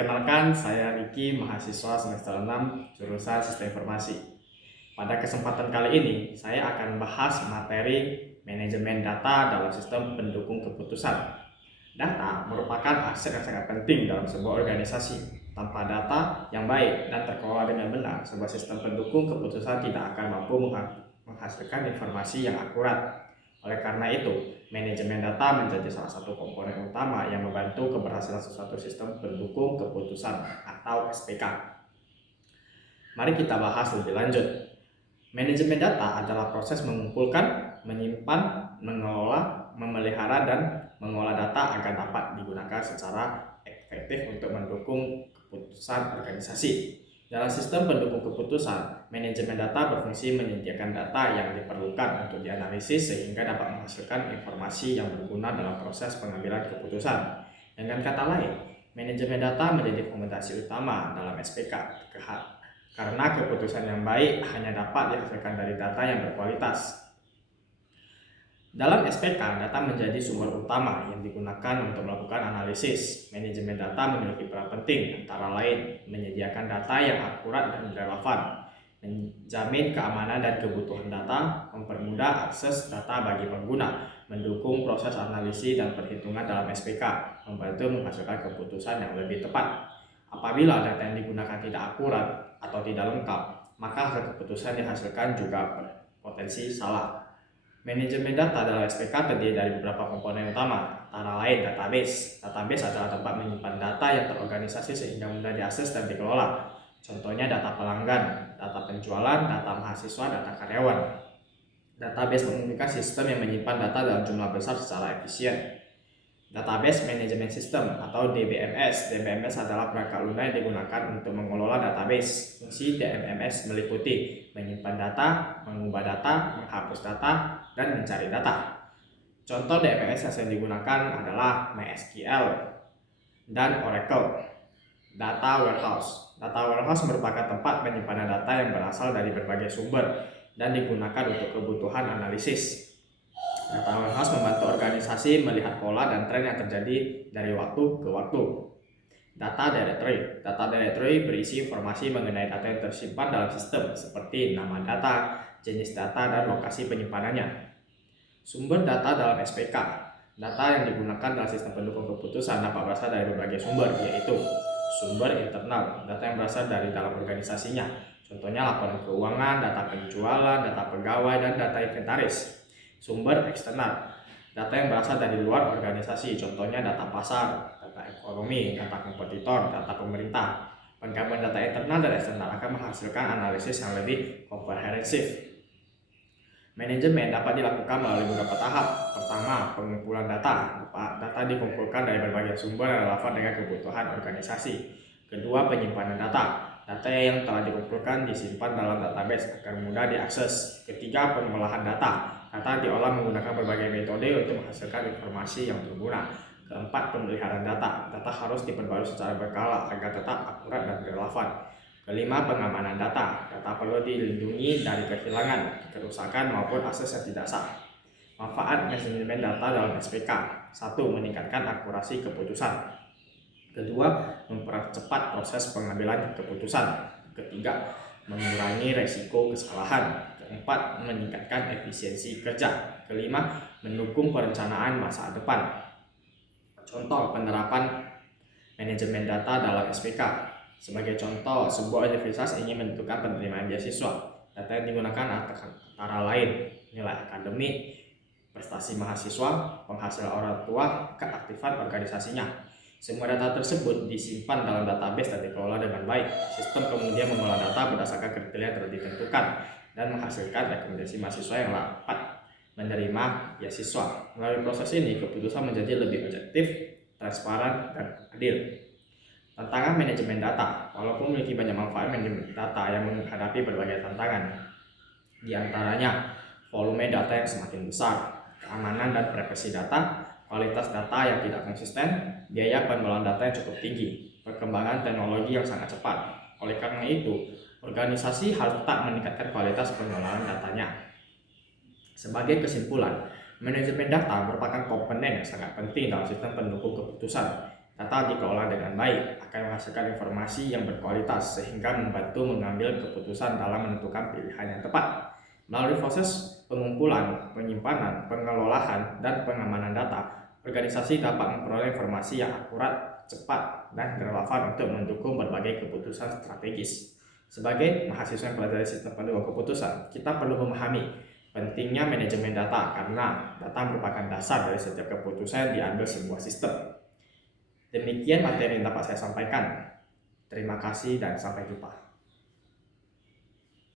Perkenalkan, saya Riki, mahasiswa semester 6, jurusan Sistem Informasi. Pada kesempatan kali ini, saya akan membahas materi manajemen data dalam sistem pendukung keputusan. Data merupakan aset yang sangat penting dalam sebuah organisasi. Tanpa data yang baik dan terkelola dengan benar, sebuah sistem pendukung keputusan tidak akan mampu menghasilkan informasi yang akurat. Oleh karena itu, manajemen data menjadi salah satu komponen utama yang membantu keberhasilan suatu sistem pendukung keputusan atau SPK. Mari kita bahas lebih lanjut. Manajemen data adalah proses mengumpulkan, menyimpan, mengelola, memelihara, dan mengolah data agar dapat digunakan secara efektif untuk mendukung keputusan organisasi. Dalam sistem pendukung keputusan, manajemen data berfungsi menyediakan data yang diperlukan untuk dianalisis sehingga dapat menghasilkan informasi yang berguna dalam proses pengambilan keputusan. Dengan kata lain, manajemen data menjadi fondasi utama dalam SPK karena keputusan yang baik hanya dapat dihasilkan dari data yang berkualitas. Dalam SPK, data menjadi sumber utama yang digunakan untuk melakukan analisis. Manajemen data memiliki peran penting, antara lain menyediakan data yang akurat dan relevan, menjamin keamanan dan kebutuhan data, mempermudah akses data bagi pengguna, mendukung proses analisis dan perhitungan dalam SPK, membantu menghasilkan keputusan yang lebih tepat. Apabila data yang digunakan tidak akurat atau tidak lengkap, maka hasil keputusan dihasilkan juga berpotensi salah. Manajemen data dalam SPK terdiri dari beberapa komponen utama, antara lain database. Database adalah tempat menyimpan data yang terorganisasi sehingga mudah diakses dan dikelola. Contohnya data pelanggan, data penjualan, data mahasiswa, data karyawan. Database memungkinkan sistem yang menyimpan data dalam jumlah besar secara efisien. Database Management System atau DBMS. DBMS adalah perangkat lunak yang digunakan untuk mengelola database. Fungsi DBMS meliputi menyimpan data, mengubah data, menghapus data, dan mencari data. Contoh DBMS yang digunakan adalah MySQL dan Oracle. Data Warehouse. Data Warehouse merupakan tempat penyimpanan data yang berasal dari berbagai sumber dan digunakan untuk kebutuhan analisis. Data warehouse membantu organisasi melihat pola dan tren yang terjadi dari waktu ke waktu. Data directory. Data directory berisi informasi mengenai data yang tersimpan dalam sistem seperti nama data, jenis data, dan lokasi penyimpanannya. Sumber data dalam SPK. Data yang digunakan dalam sistem pendukung keputusan dapat berasal dari berbagai sumber, yaitu sumber internal, data yang berasal dari dalam organisasinya. Contohnya laporan keuangan, data penjualan, data pegawai, dan data inventaris. Sumber eksternal, data yang berasal dari luar organisasi, contohnya data pasar, data ekonomi, data kompetitor, data pemerintah. Penggabungan data internal dan eksternal akan menghasilkan analisis yang lebih komprehensif. Manajemen dapat dilakukan melalui beberapa tahap. Pertama, pengumpulan data. Data dikumpulkan dari berbagai sumber yang relevan dengan kebutuhan organisasi. Kedua, penyimpanan data. Data yang telah dikumpulkan disimpan dalam database agar mudah diakses. Ketiga, pengolahan data. Data diolah menggunakan berbagai metode untuk menghasilkan informasi yang berguna. Keempat, pemeliharaan data. Data harus diperbarui secara berkala agar tetap akurat dan relevan. Kelima, pengamanan data. Data perlu dilindungi dari kehilangan, kerusakan, maupun akses yang tidak sah. Manfaat manajemen data dalam SPK. 1. Meningkatkan akurasi keputusan. Kedua, mempercepat proses pengambilan keputusan. Ketiga, mengurangi resiko kesalahan. Keempat, meningkatkan efisiensi kerja. Kelima, mendukung perencanaan masa depan. Contoh penerapan manajemen data dalam SPK. Sebagai contoh, sebuah universitas ingin menentukan penerimaan beasiswa. Data yang digunakan antara lain nilai akademik, prestasi mahasiswa, penghasilan orang tua, keaktifan organisasinya. Semua data tersebut disimpan dalam database dan dikelola dengan baik. Sistem kemudian mengolah data berdasarkan kriteria yang telah ditentukan dan menghasilkan rekomendasi mahasiswa yang dapat menerima beasiswa. Melalui proses ini, keputusan menjadi lebih objektif, transparan, dan adil. Tantangan manajemen data. Walaupun memiliki banyak manfaat, manajemen data yang menghadapi berbagai tantangan. Di antaranya, volume data yang semakin besar, keamanan dan privasi data, kualitas data yang tidak konsisten, biaya pengelolaan data yang cukup tinggi, perkembangan teknologi yang sangat cepat. Oleh karena itu, organisasi harus tetap meningkatkan kualitas pengelolaan datanya. Sebagai kesimpulan, manajemen data merupakan komponen yang sangat penting dalam sistem pendukung keputusan. Data dikelola dengan baik akan menghasilkan informasi yang berkualitas sehingga membantu mengambil keputusan dalam menentukan pilihan yang tepat. Melalui proses pengumpulan, penyimpanan, pengelolaan, dan pengamanan data, organisasi dapat memperoleh informasi yang akurat, cepat, dan relevan untuk mendukung berbagai keputusan strategis. Sebagai mahasiswa yang pelajari sistem pendukung keputusan, kita perlu memahami pentingnya manajemen data karena data merupakan dasar dari setiap keputusan yang diambil sebuah sistem. Demikian materi yang dapat saya sampaikan. Terima kasih dan sampai jumpa.